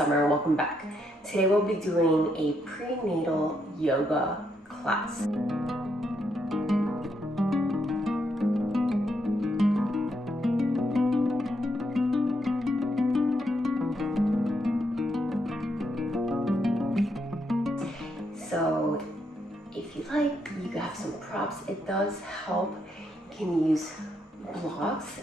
Summer, welcome back. Today we'll be doing a prenatal yoga class. So if you like, you can have some props. It does help. You can use blocks,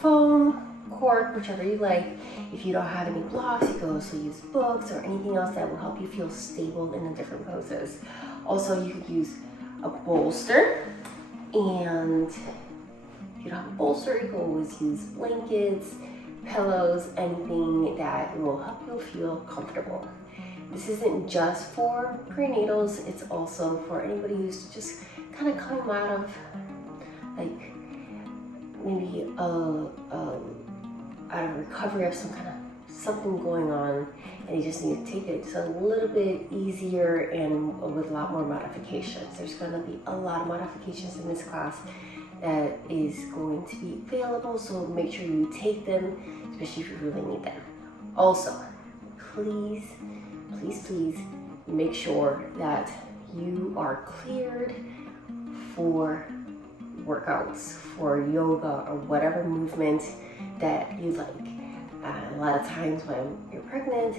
foam, cork, whichever you like. If you don't have any blocks, you can also use books or anything else that will help you feel stable in the different poses. Also, you could use a bolster, and if you don't have a bolster, you can always use blankets, pillows, anything that will help you feel comfortable. This isn't just for prenatals, it's also for anybody who's just kind of coming out of like maybe out of recovery of some kind of something going on, and you just need to take it just a little bit easier and with a lot more modifications. There's going to be a lot of modifications in this class that is going to be available, so make sure you take them, especially if you really need them. Also, please make sure that you are cleared for workouts, for yoga, or whatever movement that you like. A lot of times when you're pregnant,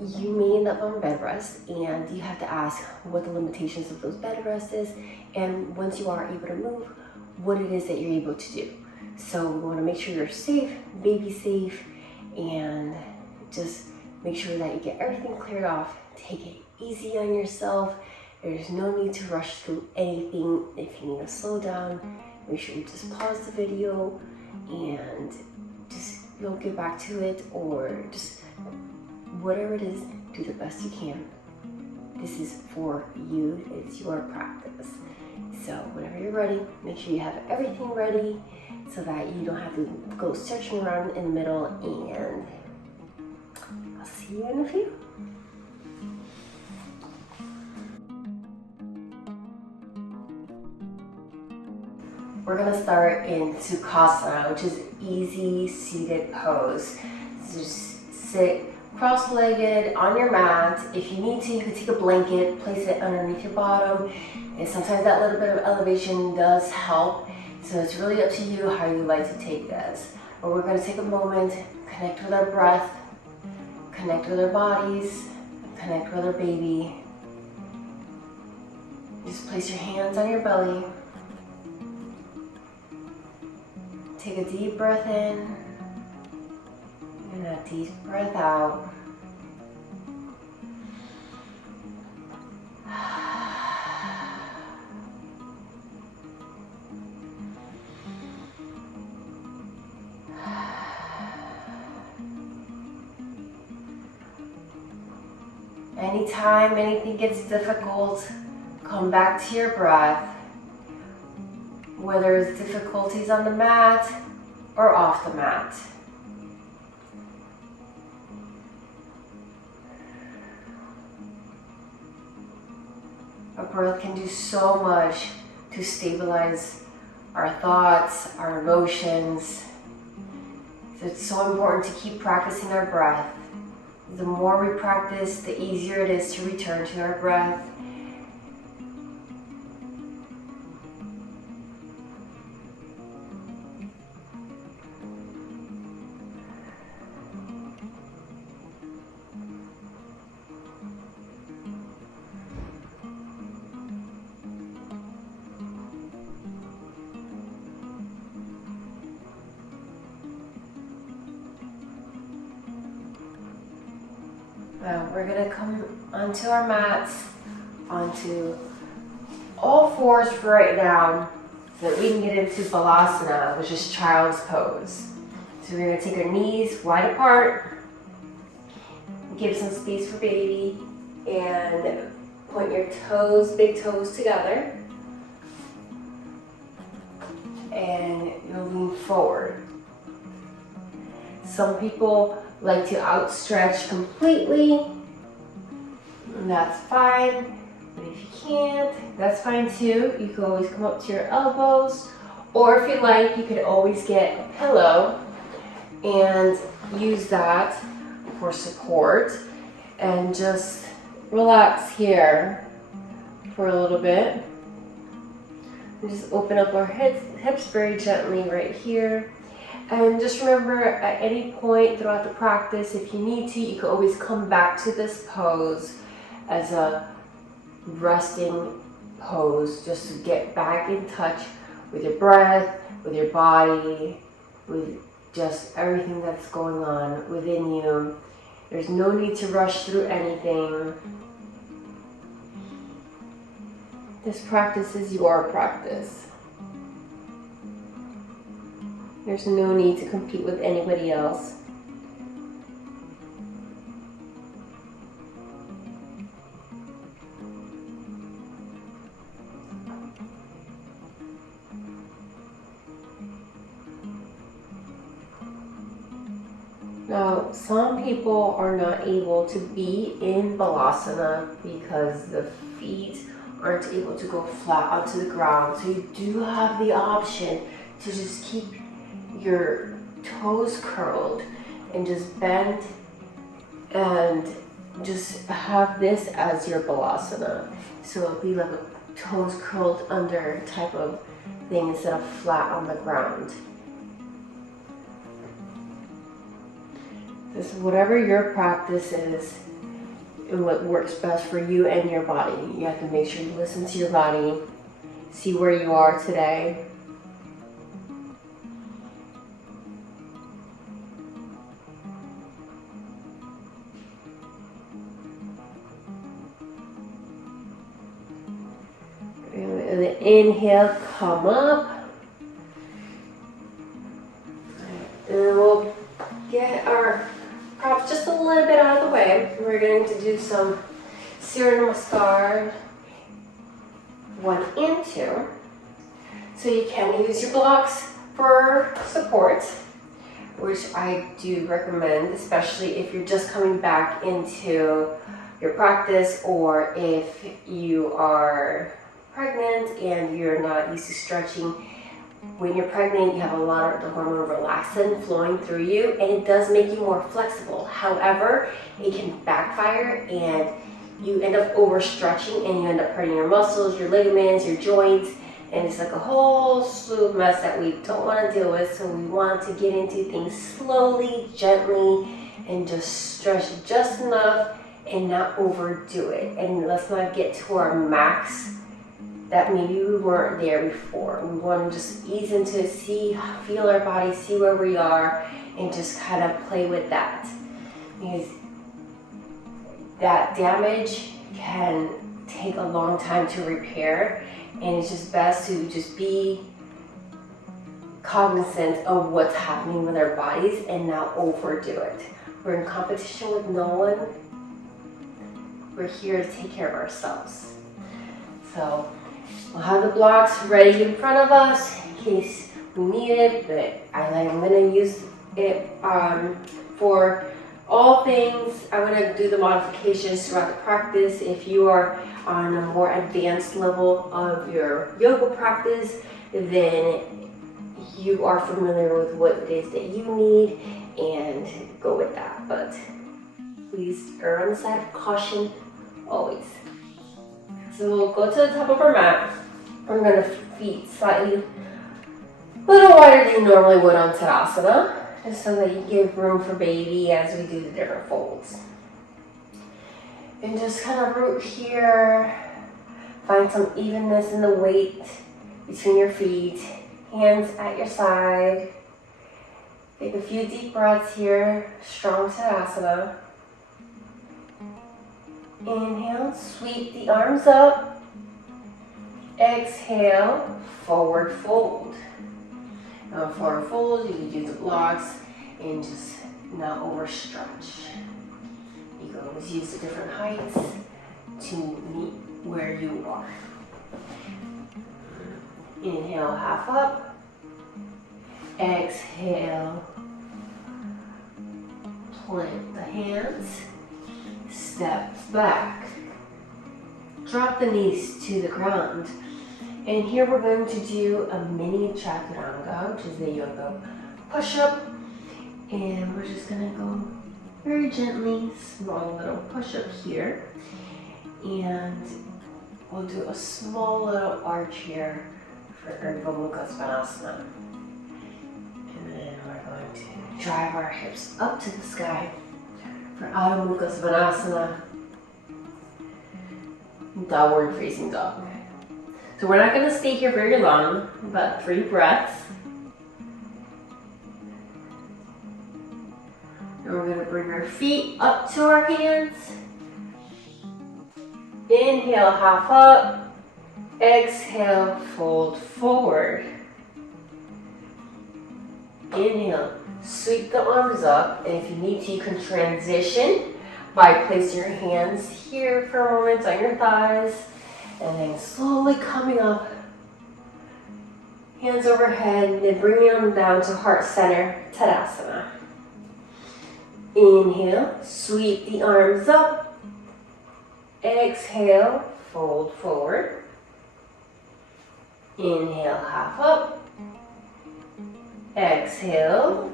you may end up on bed rest, and you have to ask what the limitations of those bed rests is, and once you are able to move, what it is that you're able to do. So we want to make sure you're safe, baby safe, and just make sure that you get everything cleared off. Take it easy on yourself. There's no need to rush through anything. If you need to slow down, make sure you just pause the video and just get back to it, or just whatever it is, do the best you can. This is for you, it's your practice. So whenever you're ready, make sure you have everything ready so that you don't have to go searching around in the middle, and I'll see you in a few. We're gonna start in Sukhasana, which is easy seated pose. So just sit cross-legged on your mat. If you need to, you can take a blanket, place it underneath your bottom, and sometimes that little bit of elevation does help. So it's really up to you how you like to take this. But we're gonna take a moment, connect with our breath, connect with our bodies, connect with our baby. Just place your hands on your belly. Take a deep breath in and a deep breath out. Anytime anything gets difficult, come back to your breath. Whether it's difficulties on the mat or off the mat. Our breath can do so much to stabilize our thoughts, our emotions. So it's so important to keep practicing our breath. The more we practice, the easier it is to return to our breath. Now we're gonna come onto our mats, onto all fours for right now, so that we can get into Balasana, which is child's pose. So we're gonna take our knees wide apart, give some space for baby, and point your toes, big toes together, and you'll lean forward. Some people like to outstretch completely, and that's fine. But if you can't, that's fine too. You can always come up to your elbows, or if you like, you could always get a pillow and use that for support. And just relax here for a little bit. And just open up our hips very gently right here. And just remember, at any point throughout the practice, if you need to, you can always come back to this pose as a resting pose, just to get back in touch with your breath, with your body, with just everything that's going on within you. There's no need to rush through anything. This practice is your practice. There's no need to compete with anybody else. Now, some people are not able to be in Balasana because the feet aren't able to go flat onto the ground. So you do have the option to just keep your toes curled and just bend and just have this as your Balasana. So it'll be like a toes curled under type of thing instead of flat on the ground. This is whatever your practice is and what works best for you and your body. You have to make sure you listen to your body, see where you are today. And inhale, come up. And we'll get our props just a little bit out of the way. We're going to do some Surya Namaskar 1 and 2. So you can use your blocks for support, which I do recommend, especially if you're just coming back into your practice, or if you are pregnant and you're not used to stretching. When you're pregnant, you have a lot of the hormone relaxin flowing through you, and it does make you more flexible. However, it can backfire and you end up overstretching and you end up hurting your muscles, your ligaments, your joints, and it's like a whole slew of mess that we don't want to deal with. So we want to get into things slowly, gently, and just stretch just enough and not overdo it. And let's not get to our max that maybe we weren't there before. We want to just ease into it, feel our body, see where we are, and just kind of play with that. Because that damage can take a long time to repair, and it's just best to just be cognizant of what's happening with our bodies and not overdo it. We're in competition with no one. We're here to take care of ourselves. So we'll have the blocks ready in front of us in case we need it, but I'm going to use it for all things. I'm going to do the modifications throughout the practice. If you are on a more advanced level of your yoga practice, then you are familiar with what it is that you need and go with that. But please err on the side of caution always. So we'll go to the top of our mat. We're going to feet slightly a little wider than you normally would on Tadasana, just so that you give room for baby as we do the different folds. And just kind of root here. Find some evenness in the weight between your feet. Hands at your side. Take a few deep breaths here. Strong Tadasana. Inhale, sweep the arms up. Exhale, forward fold. Now forward fold, you can use the blocks and just not overstretch. You can always use the different heights to meet where you are. Inhale, half up. Exhale, plant the hands. Step back. Drop the knees to the ground. And here we're going to do a mini chaturanga, which is the yoga push-up. And we're just going to go very gently, small little push-up here. And we'll do a small little arch here for Urdhva Mukha Svanasana. And then we're going to drive our hips up to the sky for Adho Mukha Svanasana, downward facing dog. So we're not going to stay here very long, about 3 breaths. And we're going to bring our feet up to our hands. Inhale, half up. Exhale, fold forward. Inhale, sweep the arms up. And if you need to, you can transition by placing your hands here for a moment on your thighs. And then slowly coming up. Hands overhead, and then bringing them down to heart center, Tadasana. Inhale, sweep the arms up. Exhale, fold forward. Inhale, half up. Exhale.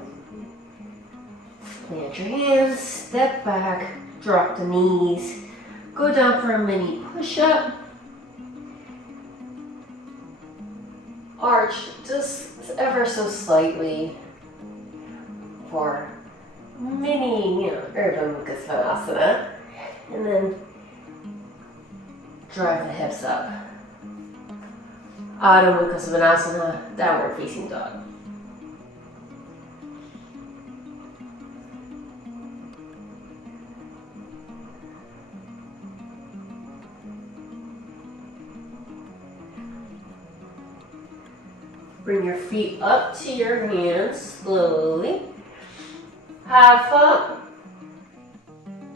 Plant your hands, step back, drop the knees. Go down for a mini push-up. Arch just ever so slightly for mini, Urdhva Mukha Svanasana. And then drive the hips up. Adho Mukha Svanasana, downward facing dog. Bring your feet up to your hands slowly. Half up.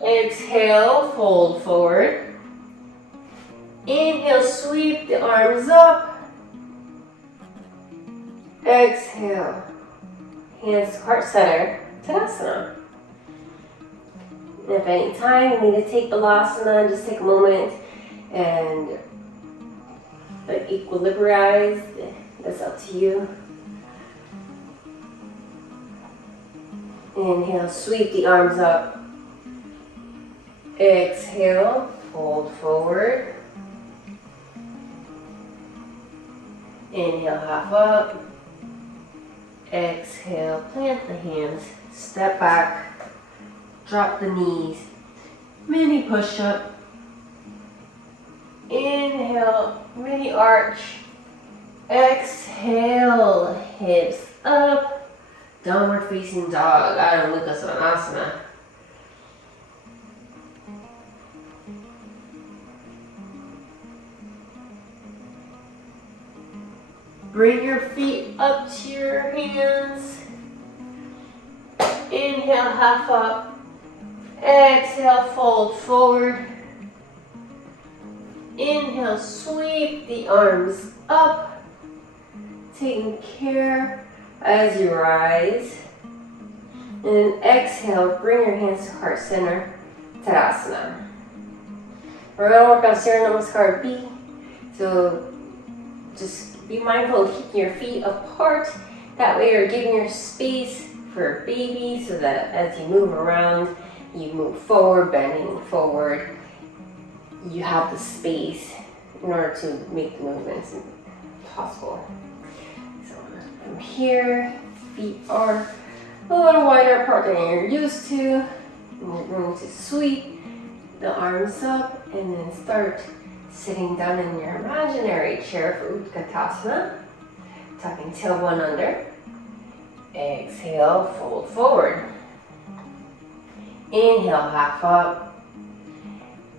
Exhale, fold forward. Inhale, sweep the arms up. Exhale. Hands to heart center, Tadasana. And if any time you need to take Balasana, just take a moment and equilibrize. That's up to you. Inhale, sweep the arms up. Exhale, fold forward. Inhale, half up. Exhale, plant the hands, step back, drop the knees, mini push-up. Inhale, mini arch. Exhale, hips up, downward facing dog, Adho Mukha Svanasana. Bring your feet up to your hands. Inhale, half up. Exhale, fold forward. Inhale, sweep the arms up. Taking care as you rise. And then exhale, bring your hands to heart center, Tadasana. We're going to work on Surya Namaskar B. So just be mindful of keeping your feet apart. That way you're giving your space for baby so that as you move around, you move forward, bending forward. You have the space in order to make the movements possible. From here, feet are a little wider apart than you're used to. We're going to sweep the arms up and then start sitting down in your imaginary chair for Utkatasana. Tucking tail one under. Exhale, fold forward. Inhale, half up.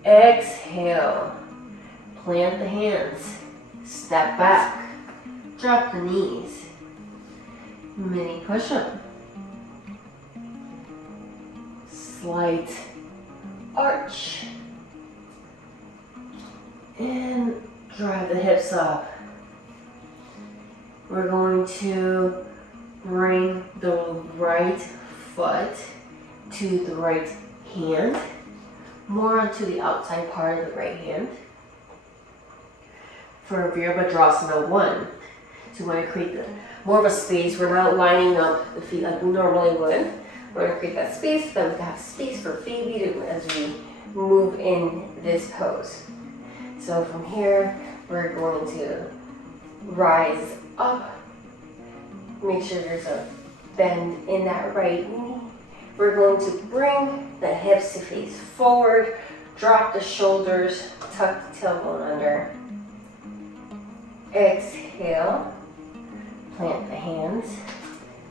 Exhale, plant the hands. Step back. Drop the knees. Mini push-up. Slight arch. And drive the hips up. We're going to bring the right foot to the right hand, more onto the outside part of the right hand. For Virabhadrasana 1. So we want to create more of a space. We're not lining up the feet like we normally would. We're gonna create that space so that we can have space for baby as we move in this pose. So from here, we're going to rise up. Make sure there's a bend in that right knee. We're going to bring the hips to face forward, drop the shoulders, tuck the tailbone under. Exhale, plant the hands,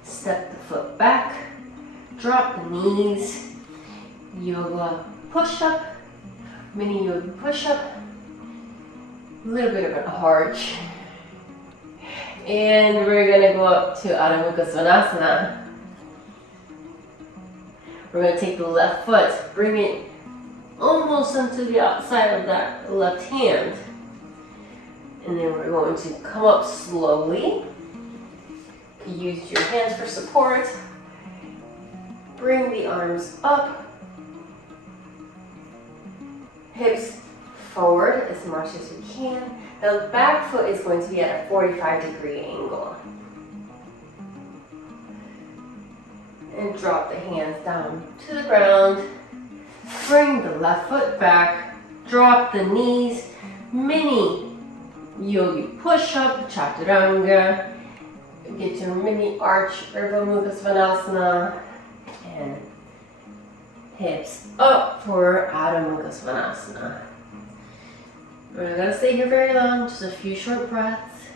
step the foot back, drop the knees, yoga push-up, mini yoga push-up, a little bit of an arch. And we're gonna go up to Adho Mukha Svanasana. We're going to take the left foot, bring it almost onto the outside of that left hand. And then we're going to come up slowly. Use your hands for support. Bring the arms up. Hips forward as much as we can. The back foot is going to be at a 45-degree angle. And drop the hands down to the ground. Bring the left foot back. Drop the knees. Mini yogi push-up, chaturanga. Get your mini arch, Urdhva Mukha Svanasana. And hips up for Adho Mukha Svanasana. We're not going to stay here very long, just a few short breaths.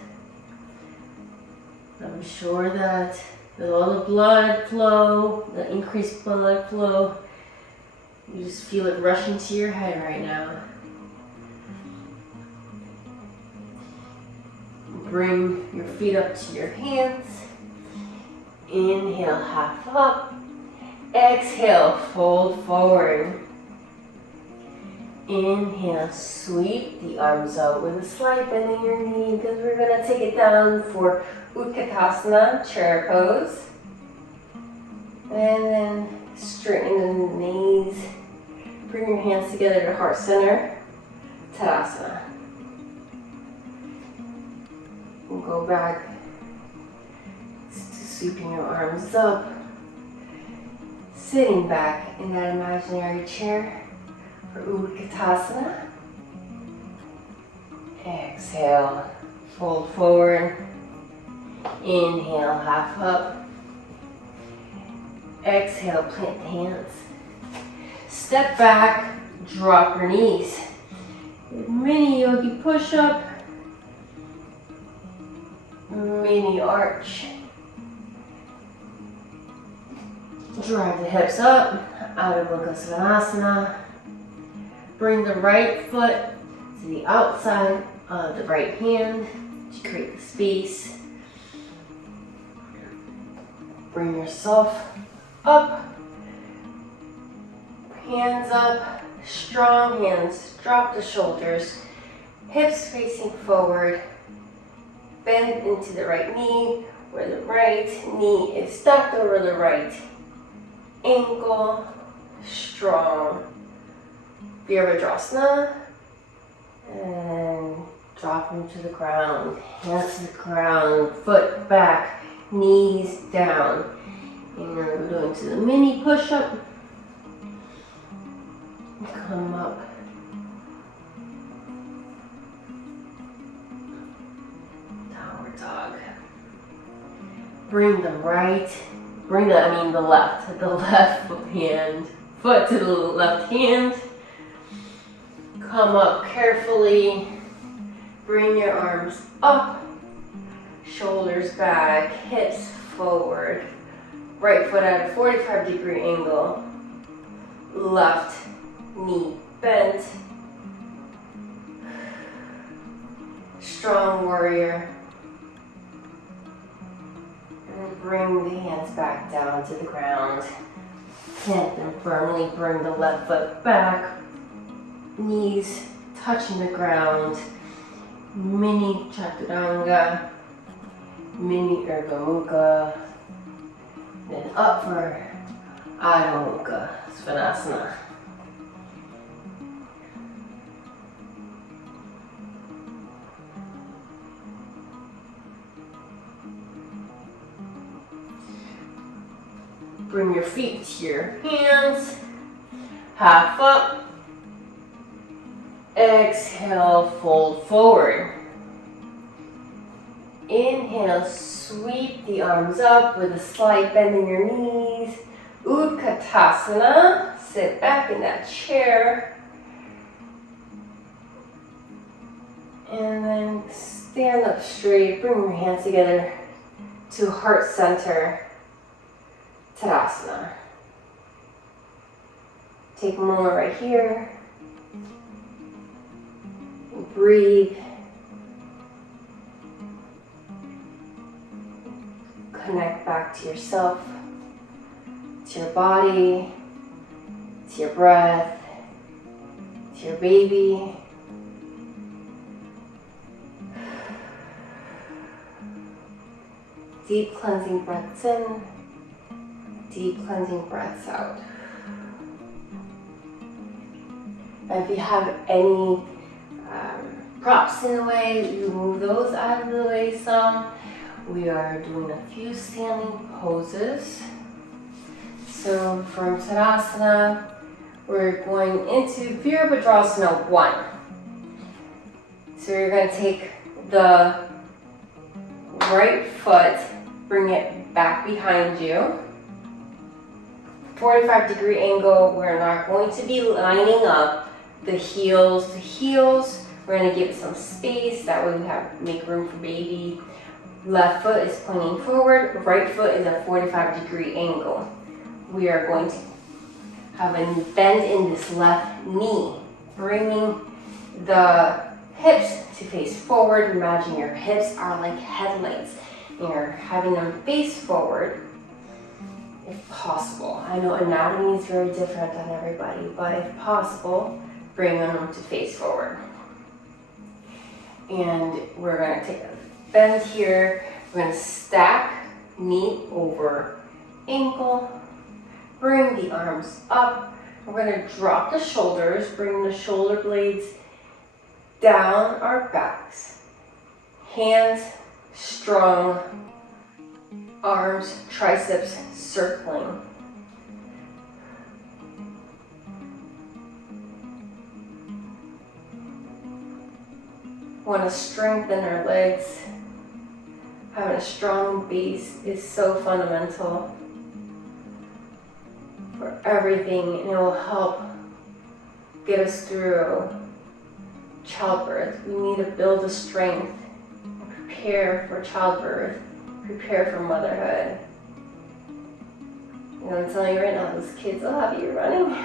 I'm sure that with all the blood flow, the increased blood flow, you just feel it rushing to your head right now. Bring your feet up to your hands. Inhale, half up. Exhale, fold forward. Inhale, sweep the arms out with a slight bend in your knee because we're going to take it down for Utkatasana, chair pose. And then straighten the knees. Bring your hands together to heart center, Tadasana. We'll go back to sweeping your arms up. Sitting back in that imaginary chair for Utkatasana. Exhale, fold forward. Inhale, half up. Exhale, plant the hands. Step back, drop your knees. Mini yogi push-up. Mini arch. Drive the hips up, Adho Mukha Svanasana. Bring the right foot to the outside of the right hand to create the space. Bring yourself up, hands up, strong hands, drop the shoulders, hips facing forward, bend into the right knee where the right knee is stacked over the right ankle, strong Virabhadrasana, and drop them to the ground, hands to the ground, foot back, knees down. And we're going to the mini push-up. Come up. Downward dog. Bring the left hand, foot to the left hand. Come up carefully. Bring your arms up, shoulders back, hips forward. Right foot at a 45-degree angle. Left knee bent. Strong warrior. And bring the hands back down to the ground. Plant them firmly. Bring the left foot back. Knees touching the ground. Mini chaturanga. Mini Urdhva Mukha. Then up for Adho Mukha Svanasana. Bring your feet to your hands, half up. Exhale, fold forward. Inhale, sweep the arms up with a slight bend in your knees. Utkatasana, sit back in that chair. And then stand up straight, bring your hands together to heart center, Tadasana. Take a moment right here. Breathe. Connect back to yourself, to your body, to your breath, to your baby. Deep cleansing breaths in, deep cleansing breaths out. And if you have any props in the way, you move those out of the way some. We are doing a few standing poses. So from Tadasana, we're going into Virabhadrasana 1. So you're going to take the right foot, bring it back behind you. 45-degree angle. We're not going to be lining up the heels to heels. We're going to give it some space. That way we make room for baby. Left foot is pointing forward. Right foot is a 45-degree angle. We are going to have a bend in this left knee, bringing the hips to face forward. Imagine your hips are like headlights. You're having them face forward if possible. I know anatomy is very different on everybody, but if possible, bring them to face forward. And we're going to take a bend here. We're going to stack knee over ankle. Bring the arms up. We're going to drop the shoulders. Bring the shoulder blades down our backs. Hands strong. Arms, triceps circling. Want to strengthen our legs. Having a strong base is so fundamental for everything, and it will help get us through childbirth. We need to build the strength, prepare for childbirth, prepare for motherhood. And I'm telling you right now, those kids will have you running.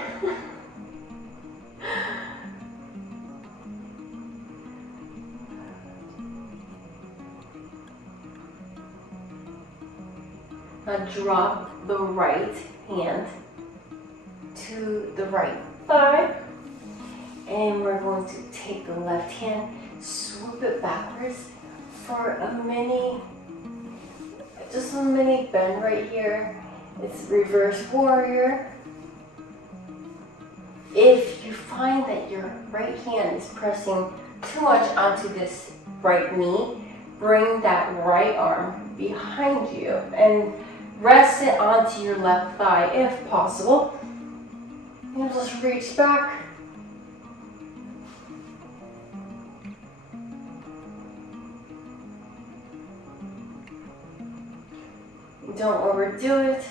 Now drop the right hand to the right thigh, and we're going to take the left hand, swoop it backwards for a mini bend right here. It's reverse warrior. If you find that your right hand is pressing too much onto this right knee, bring that right arm behind you and rest it onto your left thigh if possible. And just reach back. Don't overdo it.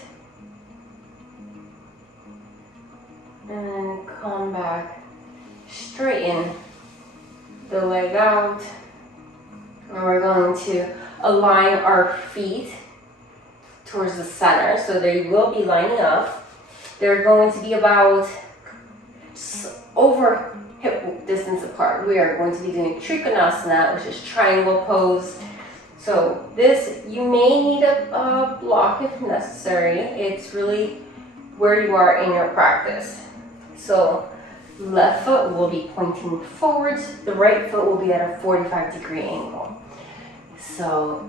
And then come back. Straighten the leg out. And we're going to align our feet towards the center, so they will be lining up. They're going to be about over hip distance apart. We are going to be doing Trikonasana, which is triangle pose. So this, you may need a block if necessary. It's really where you are in your practice. So left foot will be pointing forwards. The right foot will be at a 45-degree angle. So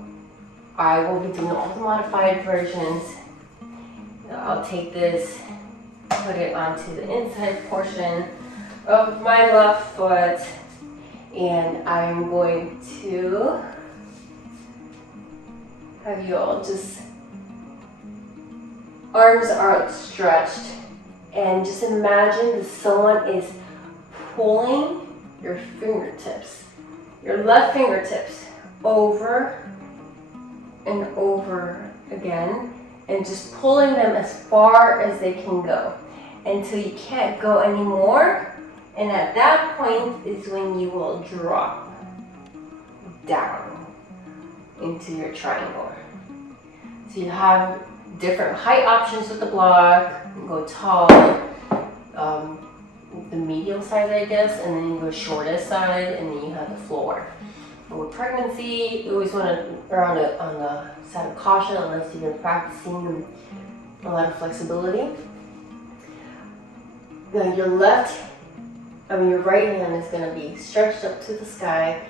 I will be doing all the modified versions. I'll take this, put it onto the inside portion of my left foot, and I'm going to have you all just Arms are stretched, and just imagine that someone is pulling your fingertips, your left fingertips, over and over again, and just pulling them as far as they can go until you can't go anymore. And at that point is when you will drop down into your triangle. So you have different height options with the block. You go tall, the medium size, I guess, and then you go shortest side, and then you have the floor. And with pregnancy, you always want to err on the side of caution unless you've been practicing a lot of flexibility. Now your your right hand is going to be stretched up to the sky.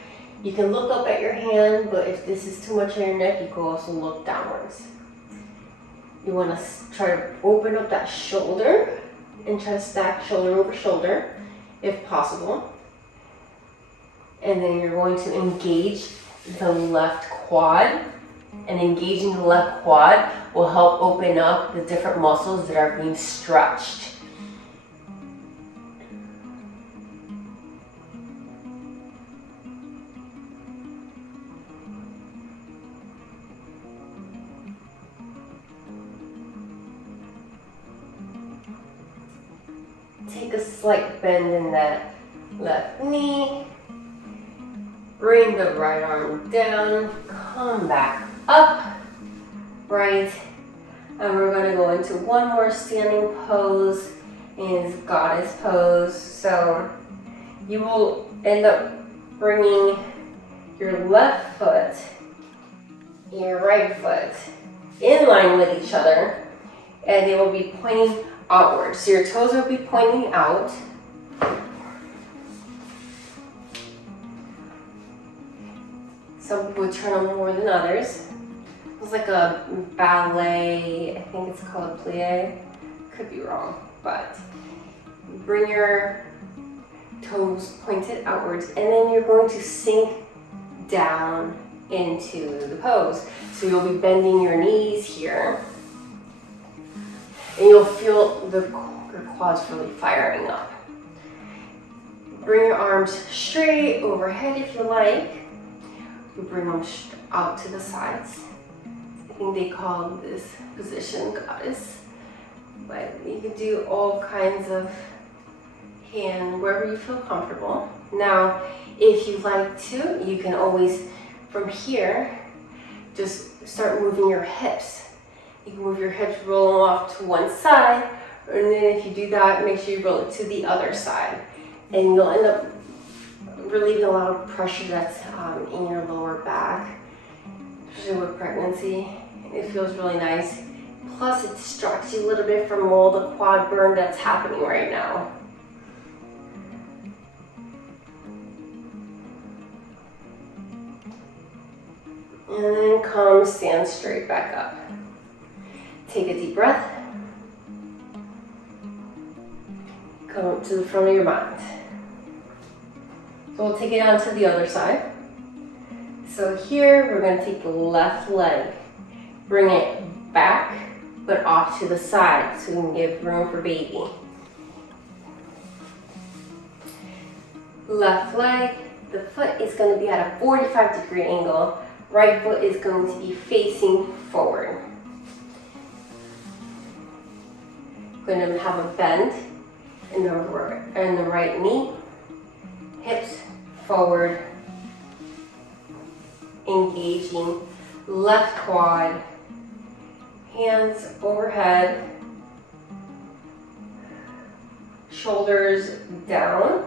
You can look up at your hand, but if this is too much on your neck, you can also look downwards. You want to try to open up that shoulder and try to stack shoulder over shoulder if possible. And then you're going to engage the left quad. And engaging the left quad will help open up the different muscles that are being stretched. Take a slight bend in that left knee. Bring the right arm down. Come back up. Right. And we're going to go into one more standing pose. Is goddess pose. So you will end up bringing your left foot and your right foot in line with each other. And they will be pointing outward. So your toes will be pointing out. Some people turn them more than others. It's like a ballet, I think it's called plie. Could be wrong, but bring your toes pointed outwards, and then you're going to sink down into the pose. So you'll be bending your knees here. And you'll feel your quads really firing up. Bring your arms straight overhead if you like. You bring them out to the sides. I think they call this position goddess. But you can do all kinds of hand wherever you feel comfortable. Now, if you like to, you can always, from here, just start moving your hips. You can move your hips, roll them off to one side, and then if you do that, make sure you roll it to the other side. And you'll end up relieving a lot of pressure that's in your lower back, especially with pregnancy. It feels really nice. Plus, it distracts you a little bit from all the quad burn that's happening right now. And then come stand straight back up. Take a deep breath. Come up to the front of your mind. So we'll take it on to the other side. So here we're going to take the left leg, bring it back, but off to the side so we can give room for baby. Left leg, the foot is going to be at a 45-degree angle. Right foot is going to be facing forward. Going to have a bend in the right knee, hips forward, engaging left quad, hands overhead, shoulders down,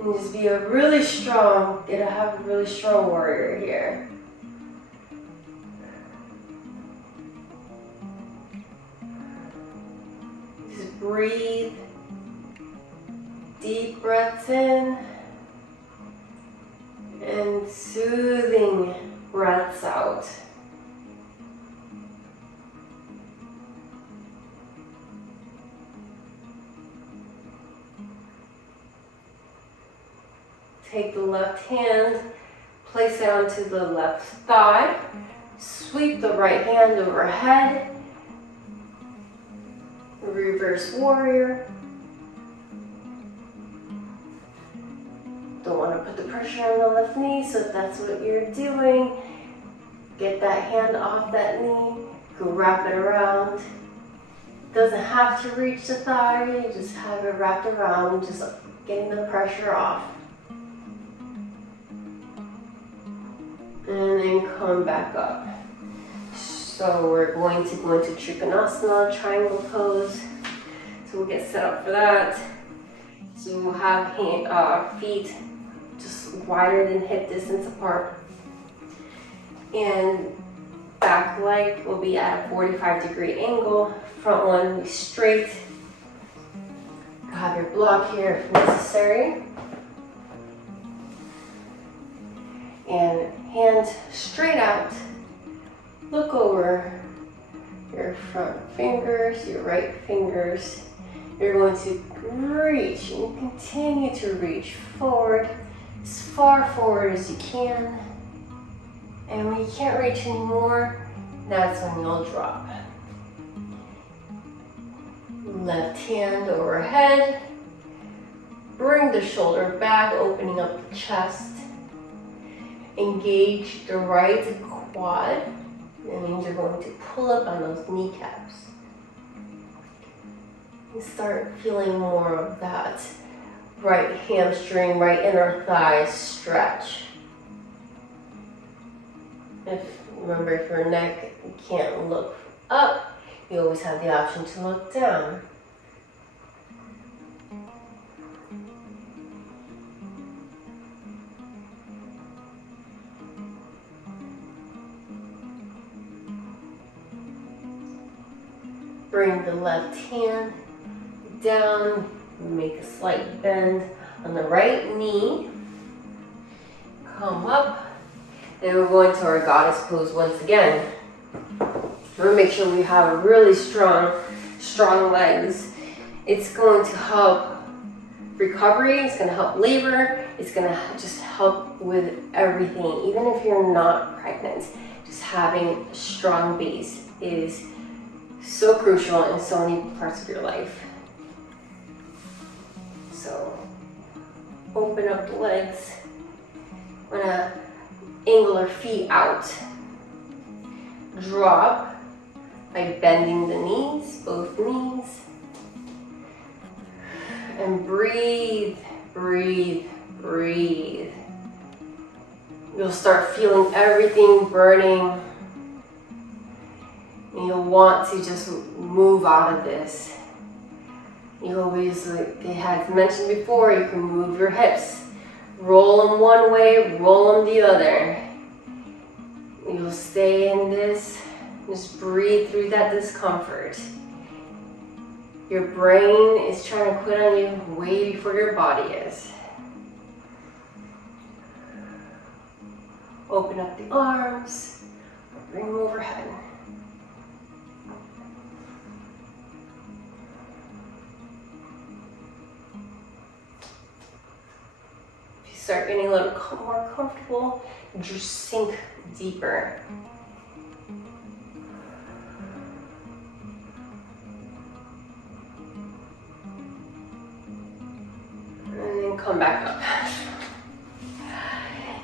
and just be a really strong, have a really strong warrior here. Just breathe, deep breaths in, and soothing breaths out. Take the left hand, place it onto the left thigh, sweep the right hand overhead, reverse warrior. Don't want to put the pressure on the left knee, so if that's what you're doing, get that hand off that knee, go wrap it around. Doesn't have to reach the thigh, you just have it wrapped around, just getting the pressure off. And then come back up. So we're going to go into Trikonasana, triangle pose. So we'll get set up for that. So we'll have feet just wider than hip distance apart. And back leg will be at a 45-degree angle. Front one will be straight. Have your block here if necessary. And hands straight out. Look over your front fingers, your right fingers. You're going to reach and continue to reach forward, as far forward as you can. And when you can't reach anymore, that's when you'll drop. Left hand overhead. Bring the shoulder back, opening up the chest. Engage the right quad. That means you're going to pull up on those kneecaps. And start feeling more of that right hamstring, right inner thigh stretch. Remember, if your neck can't look up, you always have the option to look down. Bring the left hand down, make a slight bend on the right knee. Come up. Then we're going to our goddess pose once again. We're going to make sure we have really strong legs. It's going to help recovery, it's going to help labor, it's going to just help with everything. Even if you're not pregnant, just having a strong base is so crucial in so many parts of your life. So open up the legs. We're gonna angle our feet out. Drop by bending the knees, both knees. And breathe, breathe, breathe. You'll start feeling everything burning. And you'll want to just move out of this. You always, like I had mentioned before, you can move your hips. Roll them one way, roll them the other. You'll stay in this, just breathe through that discomfort. Your brain is trying to quit on you way before your body is. Open up the arms, bring them overhead. Start getting a little more comfortable, just sink deeper. And then come back up.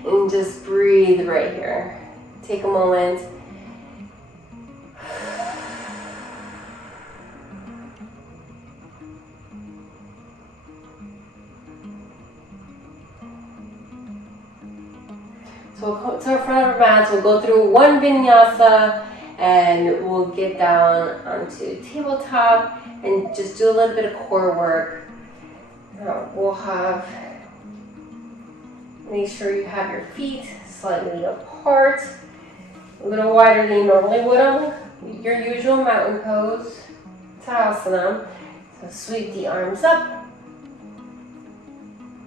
And just breathe right here. Take a moment. So we'll come to our front of our mats, we'll go through one vinyasa and we'll get down onto tabletop and just do a little bit of core work. We'll have, make sure you have your feet slightly apart, a little wider than you normally would on your usual mountain pose, Tadasana. So sweep the arms up,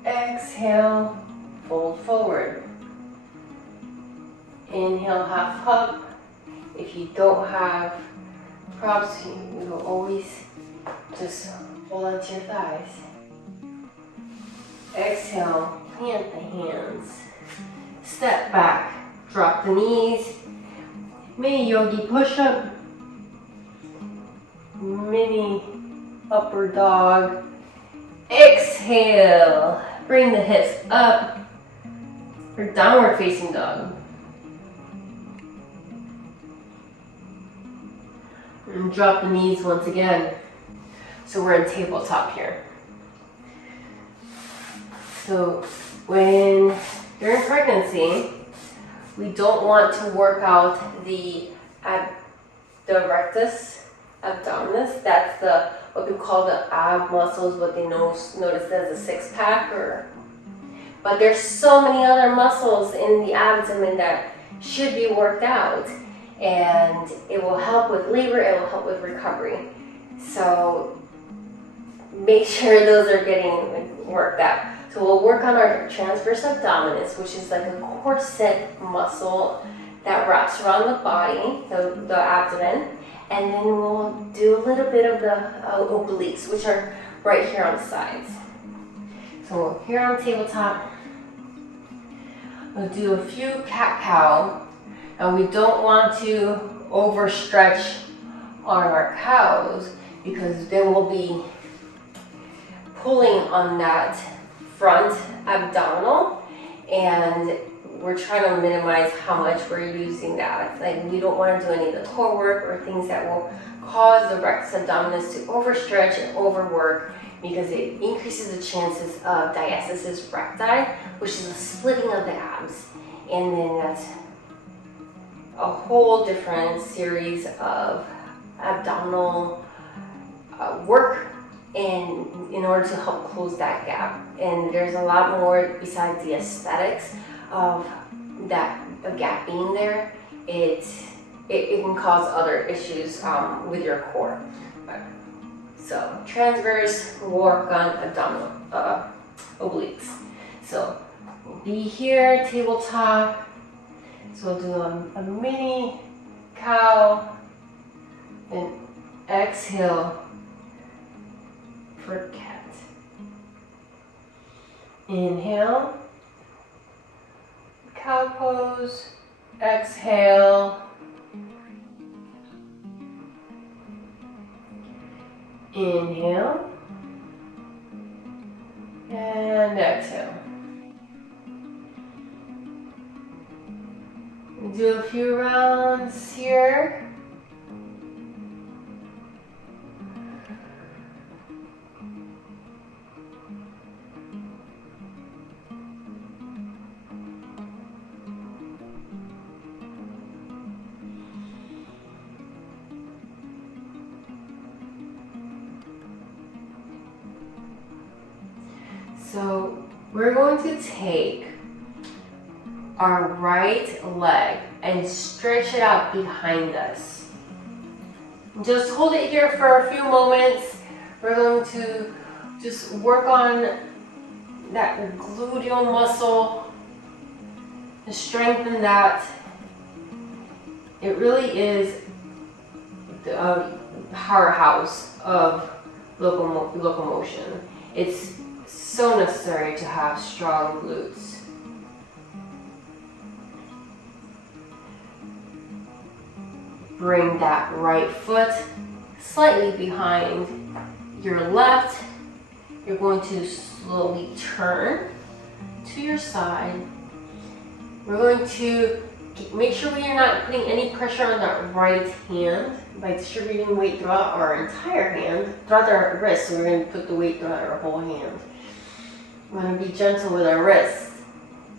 exhale, fold forward. Inhale, half hug. If you don't have props, you will always just hold onto your thighs. Exhale, plant the hands. Step back, drop the knees. Mini yogi push-up. Mini upward dog. Exhale, bring the hips up for downward facing dog. And drop the knees once again. So we're in tabletop here. So during pregnancy, we don't want to work out the rectus abdominis. That's what we call the ab muscles, what they notice as a six-pack. But there's so many other muscles in the abdomen that should be worked out, and it will help with labor, it will help with recovery. So make sure those are getting worked out. So we'll work on our transverse abdominis, which is like a corset muscle that wraps around the body, the abdomen, and then we'll do a little bit of the obliques, which are right here on the sides. So here on tabletop, we'll do a few cat-cow, and we don't want to overstretch on our cows because then we'll be pulling on that front abdominal, and we're trying to minimize how much we're using that. Like, we don't want to do any of the core work or things that will cause the rectus abdominis to overstretch and overwork, because it increases the chances of diastasis recti, which is a splitting of the abs, and then that's a whole different series of abdominal work in order to help close that gap. And there's a lot more besides the aesthetics of that gap being there. It can cause other issues with your core. So transverse, work on abdominal obliques. So be here, tabletop. So we'll do a mini cow, and exhale for cat. Inhale, cow pose, exhale, inhale, and exhale. Do a few rounds here. So we're going to take our right leg and stretch it out behind us. Just hold it here for a few moments. We're going to just work on that gluteal muscle and strengthen that. It really is the powerhouse of locomotion. It's so necessary to have strong glutes. Bring that right foot slightly behind your left. You're going to slowly turn to your side. We're going to make sure we are not putting any pressure on that right hand by distributing weight throughout our entire hand, throughout our wrist. So we're going to put the weight throughout our whole hand. We're going to be gentle with our wrists.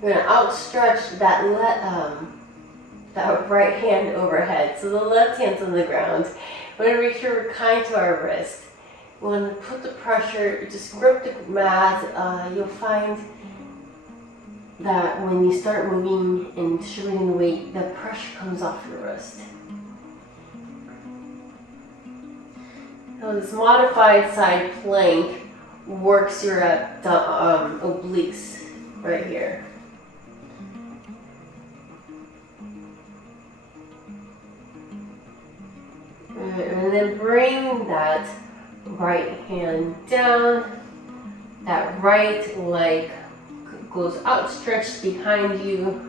We're going to outstretch that right hand overhead. So the left hand's on the ground. We're going to make sure we're kind to our wrist. We want to put the pressure, just grip the mat. You'll find that when you start moving and distributing the weight, the pressure comes off your wrist. Now this modified side plank works your obliques right here. And then bring that right hand down. That right leg goes outstretched behind you.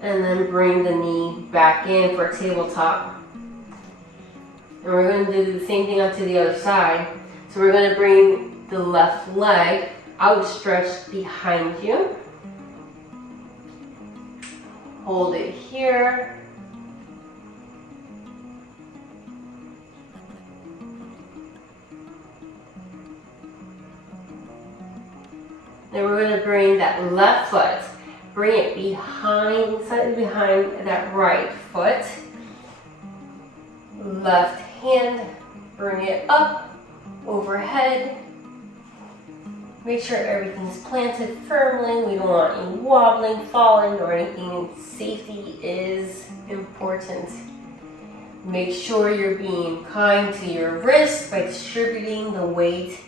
And then bring the knee back in for tabletop. And we're going to do the same thing onto the other side. So we're going to bring the left leg outstretched behind you. Hold it here. Then we're going to bring that left foot, bring it behind, slightly behind that right foot. Left hand, bring it up, overhead. Make sure everything's planted firmly. We don't want any wobbling, falling, or anything. Safety is important. Make sure you're being kind to your wrist by distributing the weight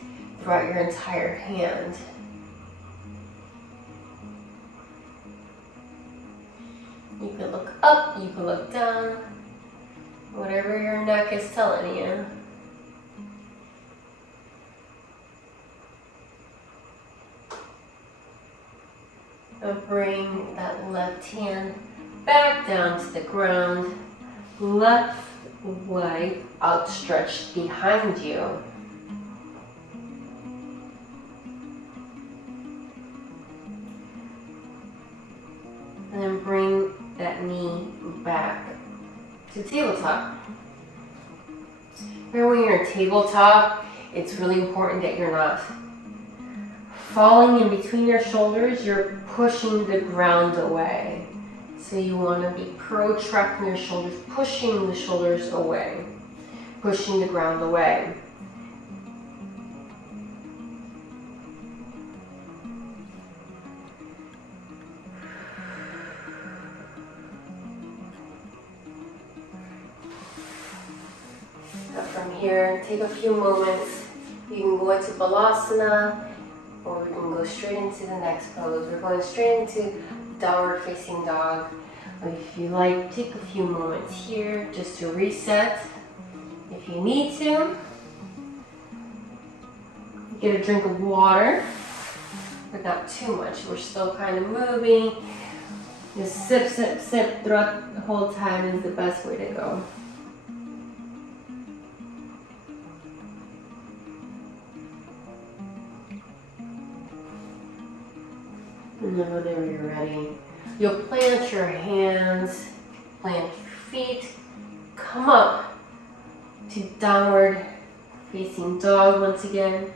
throughout your entire hand. You can look up, you can look down, whatever your neck is telling you. And bring that left hand back down to the ground, left leg outstretched behind you. And then bring that knee back to tabletop. Remember, when you're tabletop, it's really important that you're not falling in between your shoulders. You're pushing the ground away. So you want to be protracting your shoulders, pushing the shoulders away, pushing the ground away. From here, take a few moments. You can go into Balasana, or we can go straight into the next pose. We're going straight into downward facing dog. But if you like, take a few moments here just to reset. If you need to, get a drink of water, but not too much. We're still kind of moving. Just sip, sip, sip throughout the whole time is the best way to go. And then whenever you're ready, you'll plant your hands, plant your feet, come up to downward facing dog once again.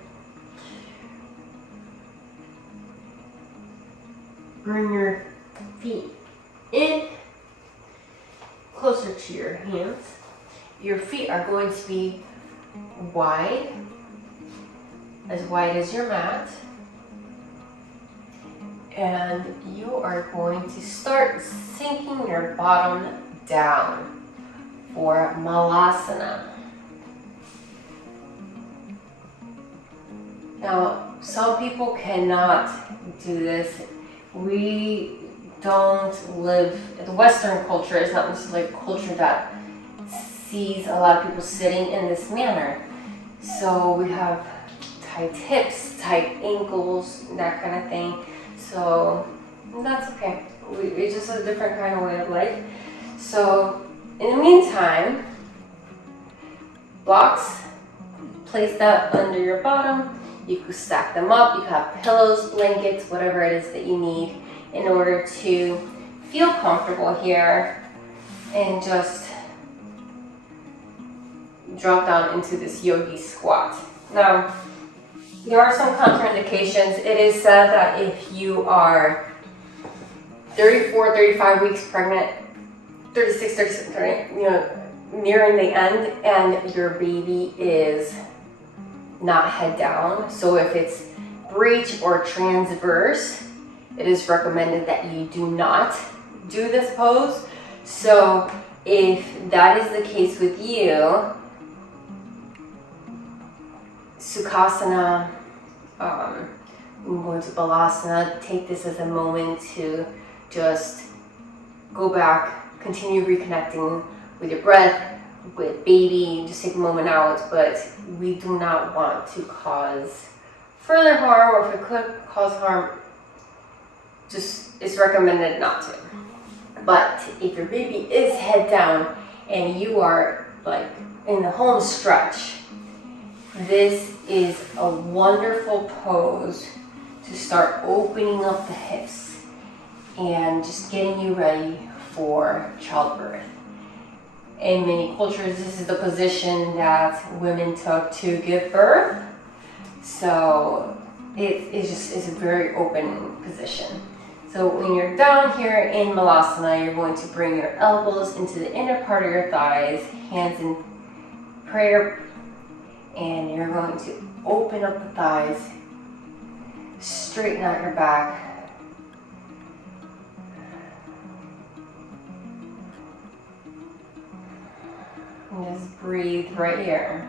Bring your feet in, closer to your hands. Your feet are going to be wide as your mat. And you are going to start sinking your bottom down for Malasana. Now, some people cannot do this. We don't live, the Western culture is not necessarily a culture that sees a lot of people sitting in this manner. So we have tight hips, tight ankles, that kind of thing. So that's okay. It's just a different kind of way of life. So in the meantime, blocks, place that under your bottom. You can stack them up. You can have pillows, blankets, whatever it is that you need in order to feel comfortable here and just drop down into this yogi squat. Now, there are some contraindications. It is said that if you are 34, 35 weeks pregnant, 36, 37, nearing the end, and your baby is not head down. So if it's breech or transverse, it is recommended that you do not do this pose. So if that is the case with you, Sukhasana, I'm going to Balasana. Take this as a moment to just go back, continue reconnecting with your breath, with baby, just take a moment out, but we do not want to cause further harm, or if it could cause harm, just it's recommended not to. But if your baby is head down and you are like in the home stretch, this is a wonderful pose to start opening up the hips and just getting you ready for childbirth. In many cultures, this is the position that women took to give birth. So it's a very open position. So when you're down here in Malasana, you're going to bring your elbows into the inner part of your thighs, hands in prayer, and you're going to open up the thighs, straighten out your back. And just breathe right here.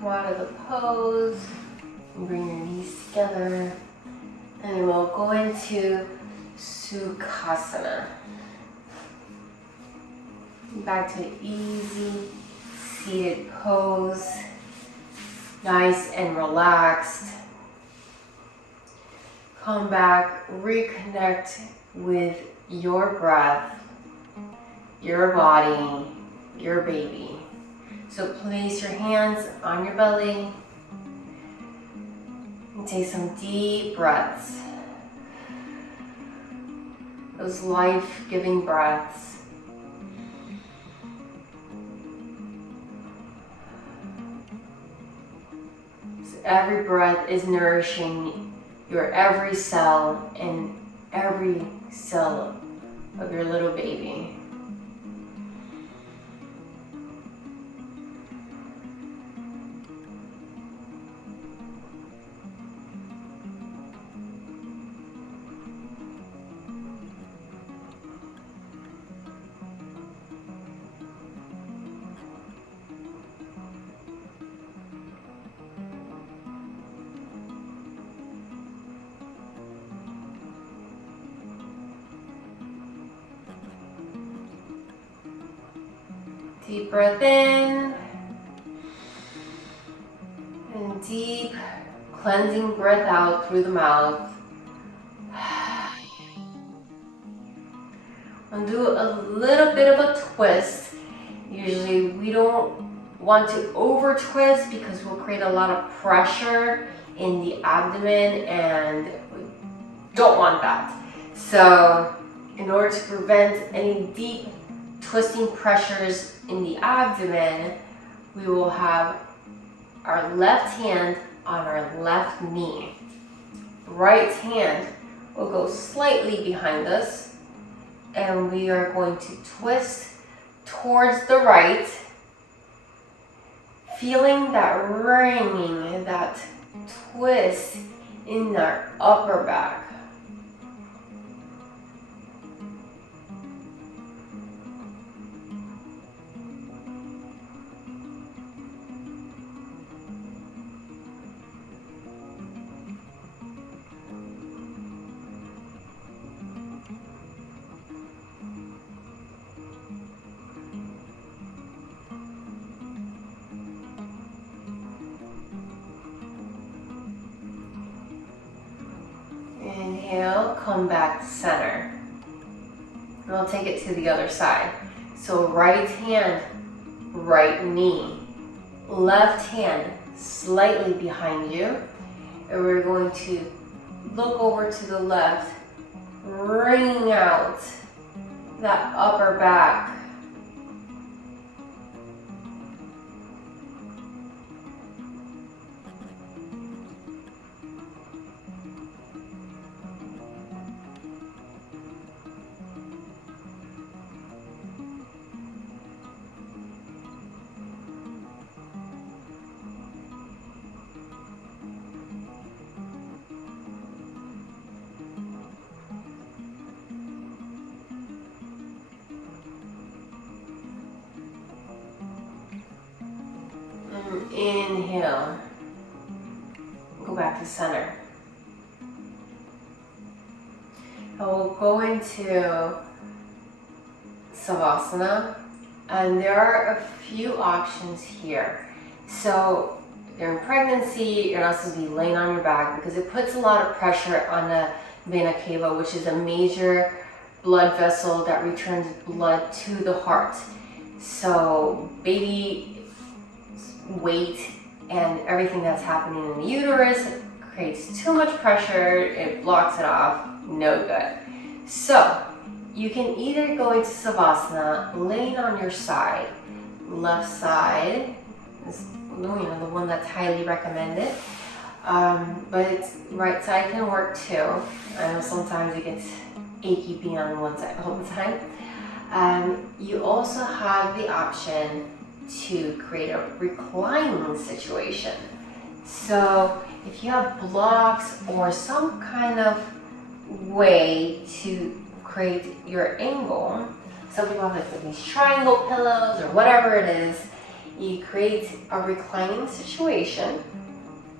Come out of the pose and bring your knees together, and then we'll go into Sukhasana. Back to easy seated pose, nice and relaxed. Come back, reconnect with your breath, your body, your baby. So place your hands on your belly and take some deep breaths. Those life-giving breaths. So every breath is nourishing your every cell and every cell of your little baby. Deep breath in, and deep cleansing breath out through the mouth. And do a little bit of a twist. Usually we don't want to over twist because we'll create a lot of pressure in the abdomen and we don't want that. So in order to prevent any deep twisting pressures in the abdomen, we will have our left hand on our left knee. Right hand will go slightly behind us, and we are going to twist towards the right, feeling that ringing, that twist in our upper back. Inhale, come back to center. And I'll take it to the other side. So right hand, right knee. Left hand slightly behind you. And we're going to look over to the left, wringing out that upper back. inhale. Go back to center. And we'll go into Savasana, and there are a few options here. So you're in pregnancy, you're not supposed to be laying on your back because it puts a lot of pressure on the vena cava, which is a major blood vessel that returns blood to the heart. So baby weight and everything that's happening in the uterus creates too much pressure, it blocks it off, no good. So you can either go into Savasana laying on your side, left side is the one that's highly recommended, but right side can work too. I know sometimes it gets achy being on one side all the time. You also have the option to create a reclining situation. So if you have blocks or some kind of way to create your angle, some people have like these triangle pillows or whatever it is, you create a reclining situation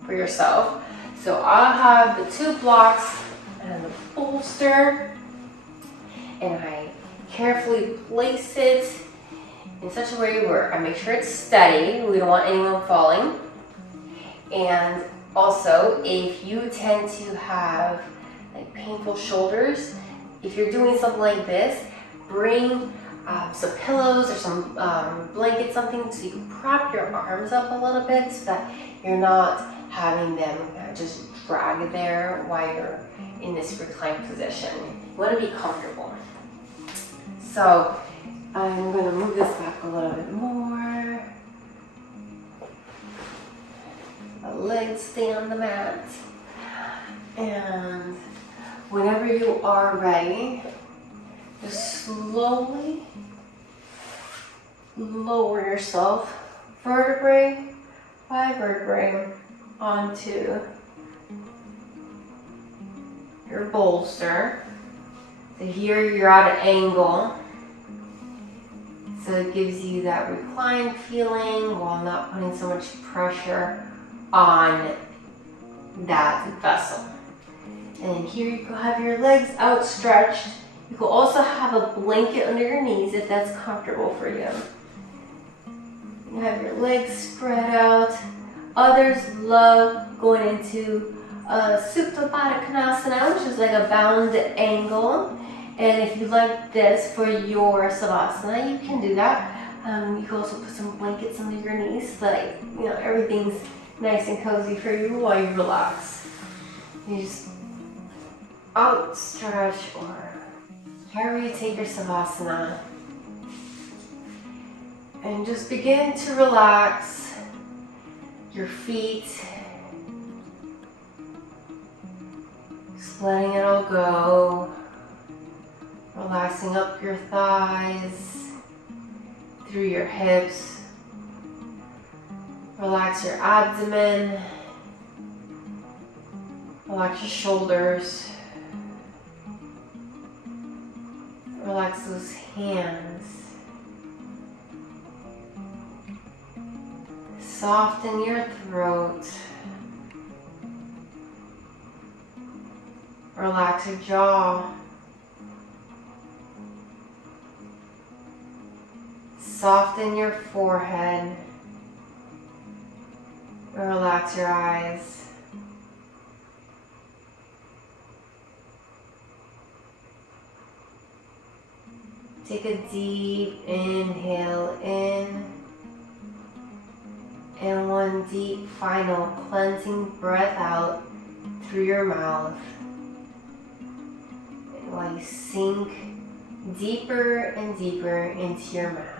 for yourself. So I'll have the 2 blocks and the bolster, and I carefully place it in such a way where I make sure it's steady. We don't want anyone falling. And also, if you tend to have like painful shoulders, if you're doing something like this, bring some pillows or some blankets, something so you can prop your arms up a little bit so that you're not having them just drag there while you're in this reclined position. You want to be comfortable. So I'm going to move this back a little bit more. The legs stay on the mat. And whenever you are ready, just slowly lower yourself vertebrae by vertebrae onto your bolster. So here you're at an angle, so it gives you that reclined feeling while not putting so much pressure on that vessel. And here you can have your legs outstretched. You can also have a blanket under your knees if that's comfortable for you. You have your legs spread out. Others love going into Supta Baddha Konasana, which is like a bound angle. And if you like this for your Savasana, you can do that. You can also put some blankets under your knees so that everything's nice and cozy for you while you relax. You just outstretch or however you take your Savasana. And just begin to relax your feet. Just letting it all go. Relaxing up your thighs, through your hips. Relax your abdomen. Relax your shoulders. Relax those hands. Soften your throat. Relax your jaw. Soften your forehead. Relax your eyes. Take a deep inhale in, and one deep final cleansing breath out through your mouth. And while you sink deeper and deeper into your mat.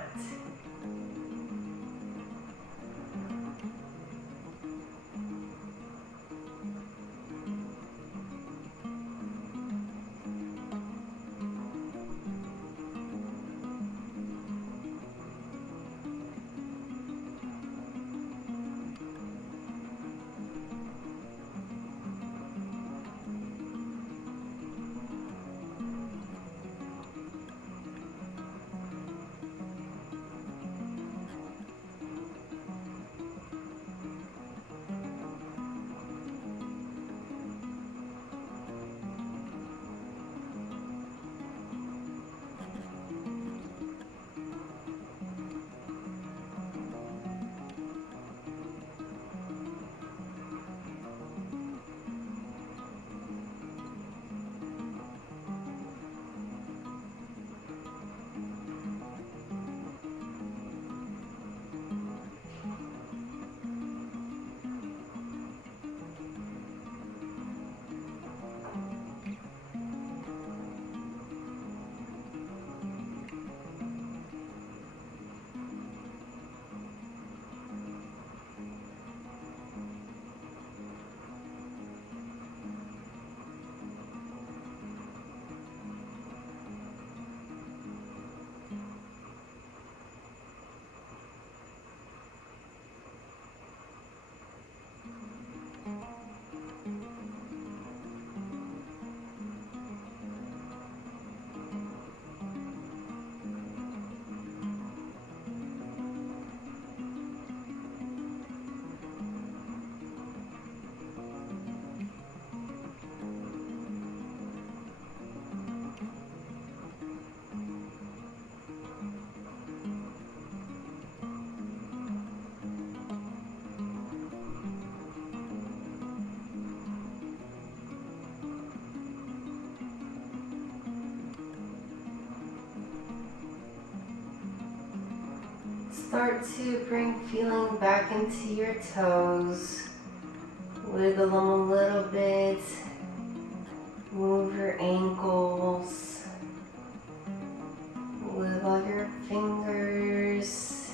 Start to bring feeling back into your toes. Wiggle them a little bit. Move your ankles. Wiggle your fingers.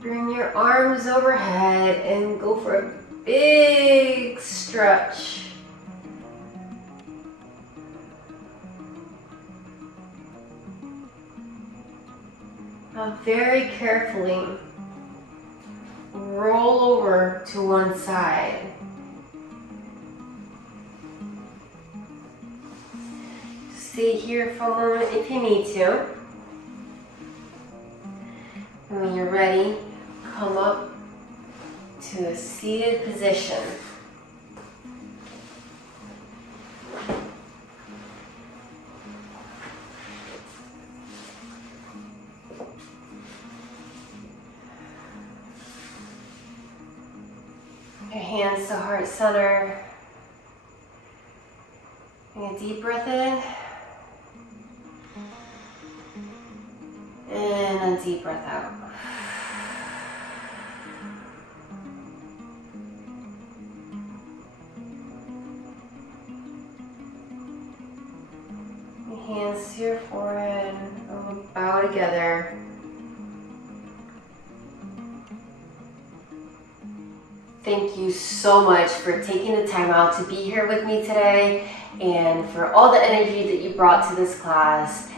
Bring your arms overhead and go for a big stretch. Now very carefully roll over to one side. Stay here for a moment if you need to. And when you're ready, come up to a seated position. Your hands to heart center. Take a deep breath in. And a deep breath out. Your hands to your forehead. And we'll bow together. Thank you so much for taking the time out to be here with me today and for all the energy that you brought to this class.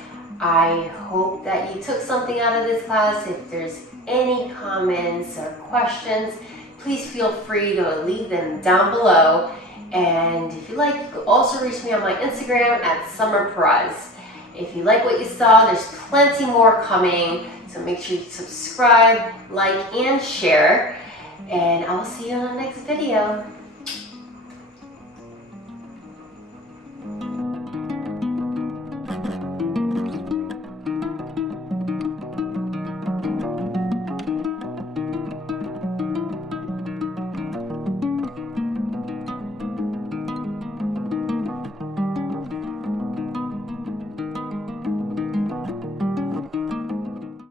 I hope that you took something out of this class. If there's any comments or questions, please feel free to leave them down below. And if you like, you can also reach me on my Instagram at Summer Perez. If you like what you saw, there's plenty more coming. So make sure you subscribe, like, and share. And I'll see you on the next video.